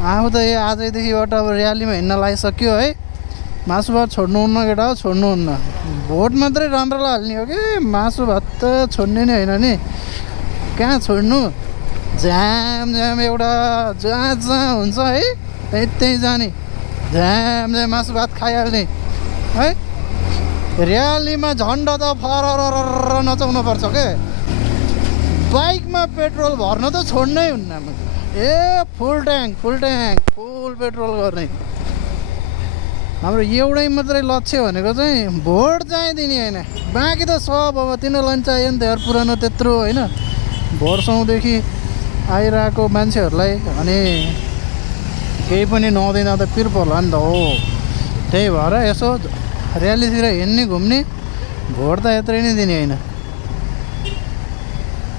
आफू त यो आजैदेखिबाट अब र्यालीमा हिँड्न लागिसक्यो है। मासु भात छोड्नुहुन्न केटा हो, छोड्नुहुन्न। भोट मात्रै राम्रो हाल्ने हो कि मासु भात त छोड्ने नै होइन नि। कहाँ छोड्नु, झ्याम झ्याम एउटा जहाँ जहाँ हुन्छ है त्यहीँ जाने, झ्याम झ्याम मासु भात खाइहाल्ने है। र्यालीमा झन्डा त फरर नचाउनु पर्छ के। बाइकमा पेट्रोल भर्न त छोड्नै हुन्न। ए फुल पेट्रोल गर्ने। हाम्रो एउटै मात्रै लक्ष्य भनेको चाहिँ भोट चाहिँ दिने होइन, बाँकी त सब अब तिनीहरूलाई पनि चाहियो नि त यार, पुरानो त्यत्रो होइन वर्षौँदेखि आइरहेको मान्छेहरूलाई। अनि केही पनि नदिँदा त पिर पर्ला नि त हो। त्यही भएर यसो र्यालीतिर हिँड्ने घुम्ने, भोट त यत्रै नै दिने होइन।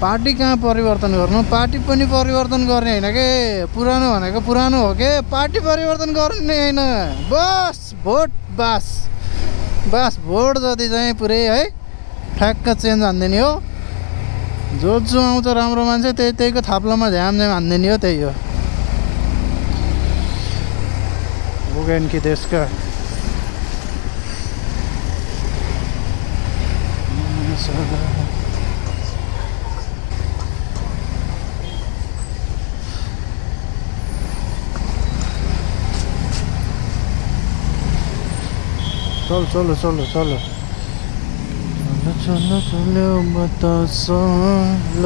पार्टी कहाँ परिवर्तन गर्नु, पार्टी पनि परिवर्तन गर्ने होइन के। पुरानो भनेको पुरानो हो के, पार्टी परिवर्तन गर्ने होइन। बस भोट, बस भोट जति चाहिँ पुरै है ठ्याक्क चेन्ज हानिदिने हो। जो आउँछ राम्रो मान्छे त्यहीको थाप्लोमा झ्याम हानिदिने हो, त्यही हो। पुगेन कि देशका चलो चलो बतास ल।